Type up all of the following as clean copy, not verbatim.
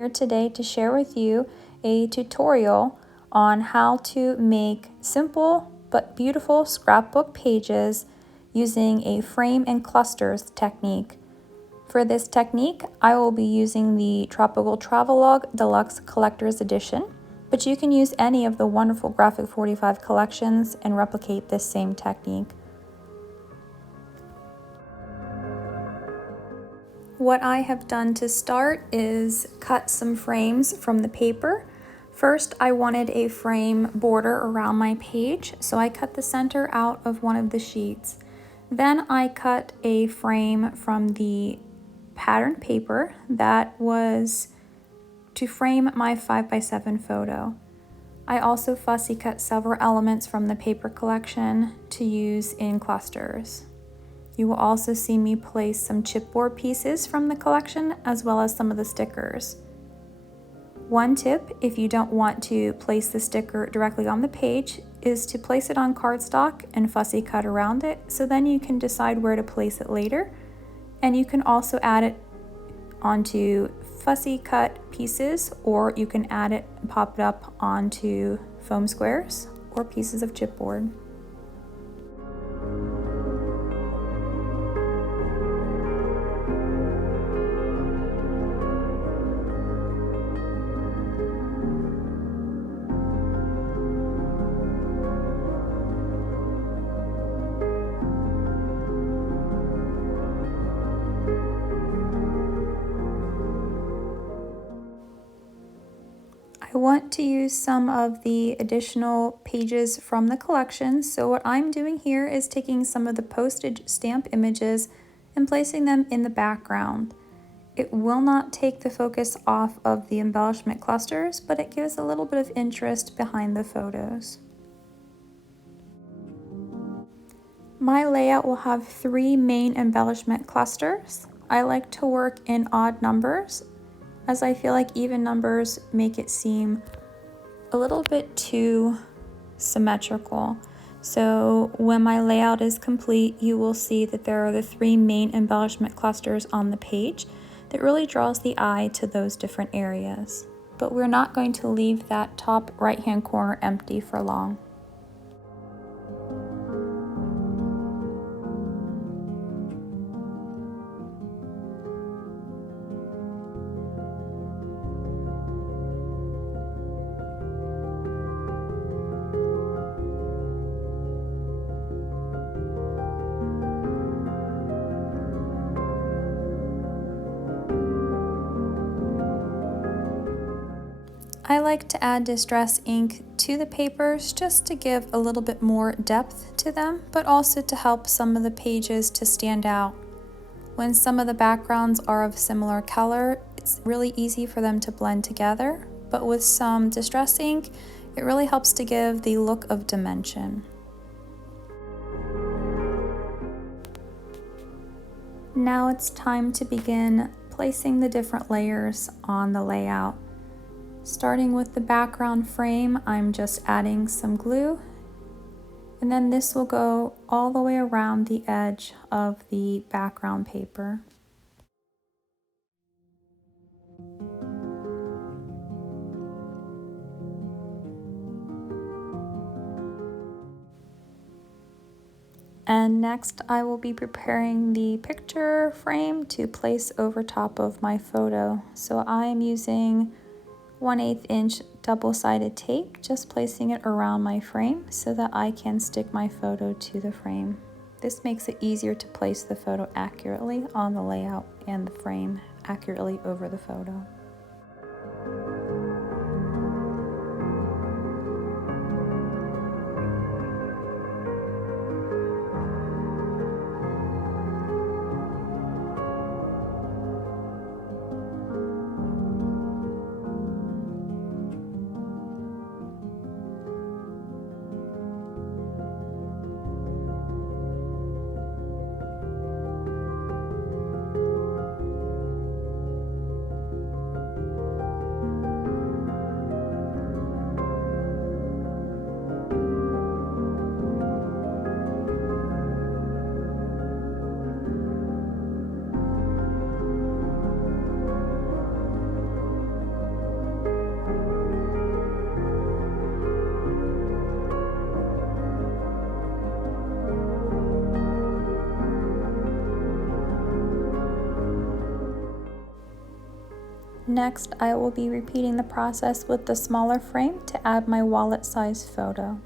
Here today to share with you a tutorial on how to make simple but beautiful scrapbook pages using a frame and clusters technique. For this technique, I will be using the Tropical Travelogue Deluxe Collector's Edition, but you can use any of the wonderful Graphic 45 collections and replicate this same technique. What I have done to start is cut some frames from the paper. First, I wanted a frame border around my page, so I cut the center out of one of the sheets. Then I cut a frame from the pattern paper that was to frame my 5x7 photo. I also fussy cut several elements from the paper collection to use in clusters. You will also see me place some chipboard pieces from the collection as well as some of the stickers. One tip, if you don't want to place the sticker directly on the page, is to place it on cardstock and fussy cut around it, so then you can decide where to place it later. And you can also add it onto fussy cut pieces, or you can add it and pop it up onto foam squares or pieces of chipboard. I want to use some of the additional pages from the collection, so what I'm doing here is taking some of the postage stamp images and placing them in the background. It will not take the focus off of the embellishment clusters, but it gives a little bit of interest behind the photos. My layout will have 3 main embellishment clusters. I like to work in odd numbers, as I feel like even numbers make it seem a little bit too symmetrical. So when my layout is complete, you will see that there are the 3 main embellishment clusters on the page that really draws the eye to those different areas. But we're not going to leave that top right-hand corner empty for long. I like to add distress ink to the papers just to give a little bit more depth to them, but also to help some of the pages to stand out. When some of the backgrounds are of similar color, it's really easy for them to blend together, but with some distress ink, it really helps to give the look of dimension. Now it's time to begin placing the different layers on the layout. Starting with the background frame, I'm just adding some glue, and then this will go all the way around the edge of the background paper. And next I will be preparing the picture frame to place over top of my photo. So I'm using 1/8 inch double-sided tape, just placing it around my frame so that I can stick my photo to the frame. This makes it easier to place the photo accurately on the layout and the frame accurately over the photo. Next, I will be repeating the process with the smaller frame to add my wallet size photo.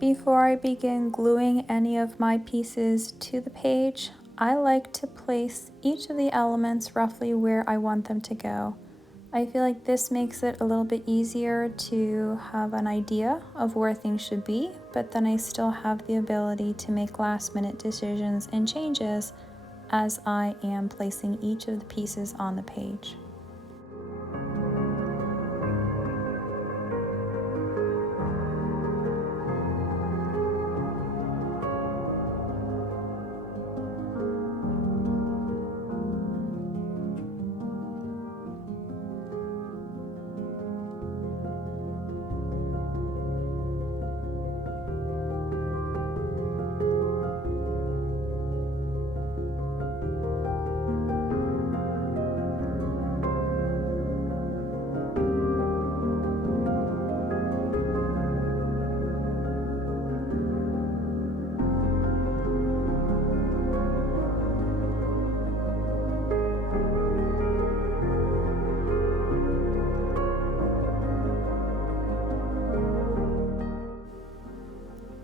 Before I begin gluing any of my pieces to the page, I like to place each of the elements roughly where I want them to go. I feel like this makes it a little bit easier to have an idea of where things should be, but then I still have the ability to make last-minute decisions and changes as I am placing each of the pieces on the page.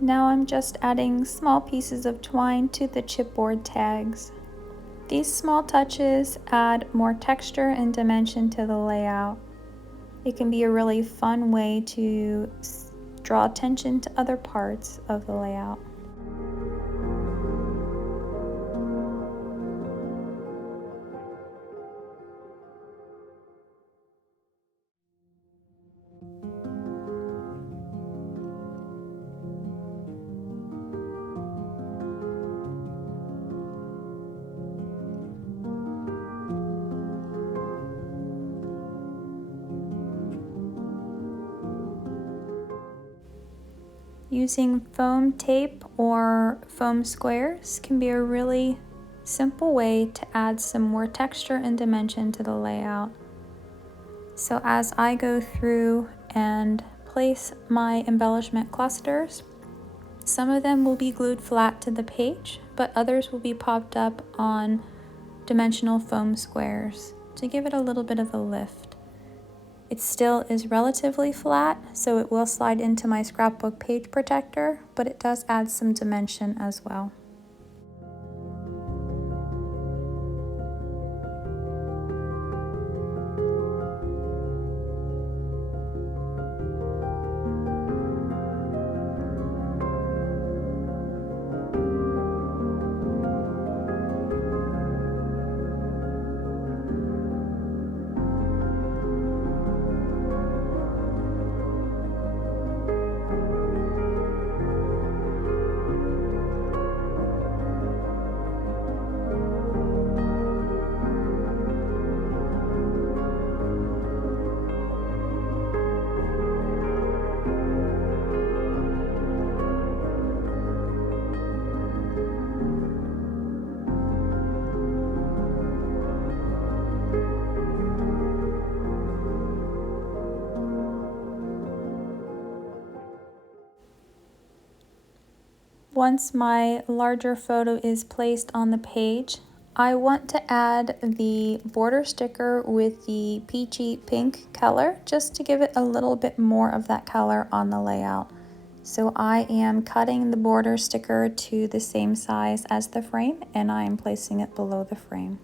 Now I'm just adding small pieces of twine to the chipboard tags. These small touches add more texture and dimension to the layout. It can be a really fun way to draw attention to other parts of the layout. Using foam tape or foam squares can be a really simple way to add some more texture and dimension to the layout. So as I go through and place my embellishment clusters, some of them will be glued flat to the page, but others will be popped up on dimensional foam squares to give it a little bit of a lift. It still is relatively flat, so it will slide into my scrapbook page protector, but it does add some dimension as well. Once my larger photo is placed on the page, I want to add the border sticker with the peachy pink color just to give it a little bit more of that color on the layout. So I am cutting the border sticker to the same size as the frame, and I am placing it below the frame.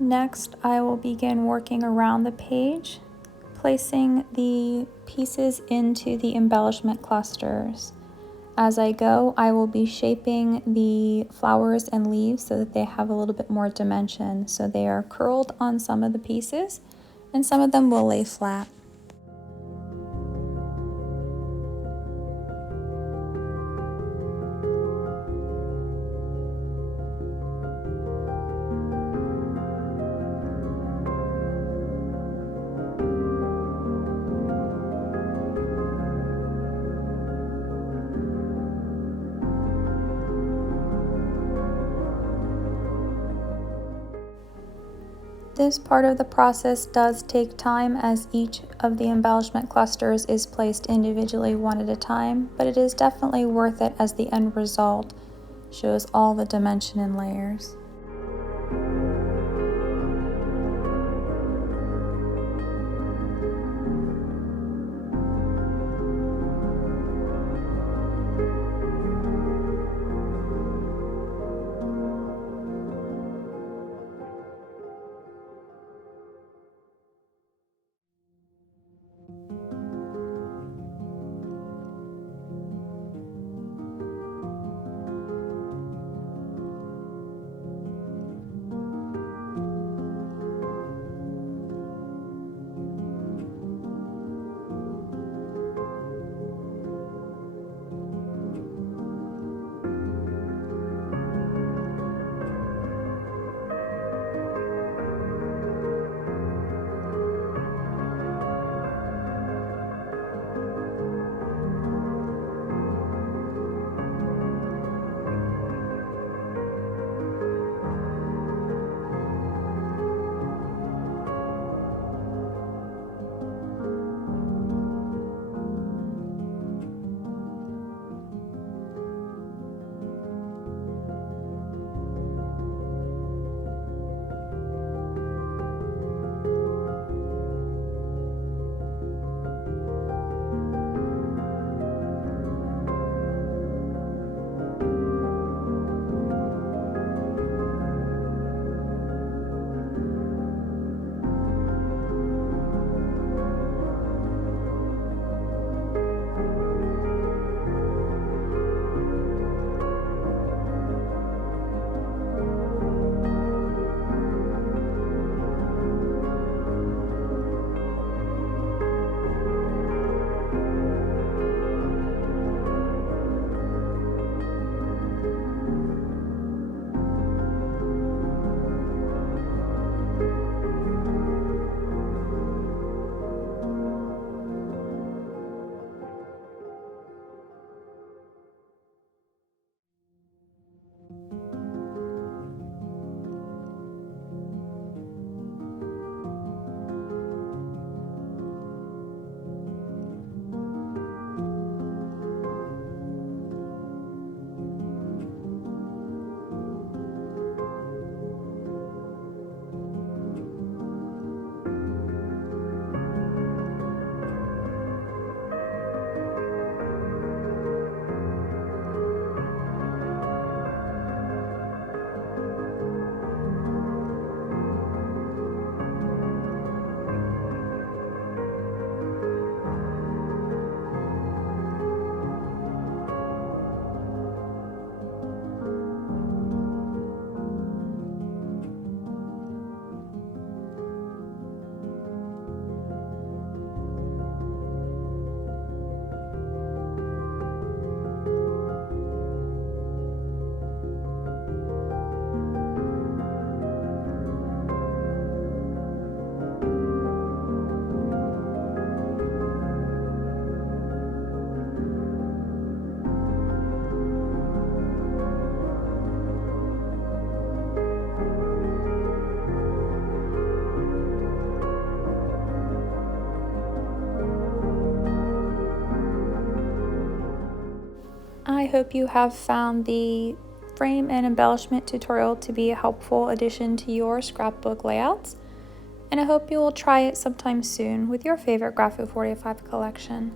Next, I will begin working around the page, placing the pieces into the embellishment clusters. As I go, I will be shaping the flowers and leaves so that they have a little bit more dimension. So they are curled on some of the pieces, and some of them will lay flat. This part of the process does take time as each of the embellishment clusters is placed individually one at a time, but it is definitely worth it as the end result shows all the dimension and layers. I hope you have found the frame and embellishment tutorial to be a helpful addition to your scrapbook layouts, and I hope you will try it sometime soon with your favorite Graphic 45 collection.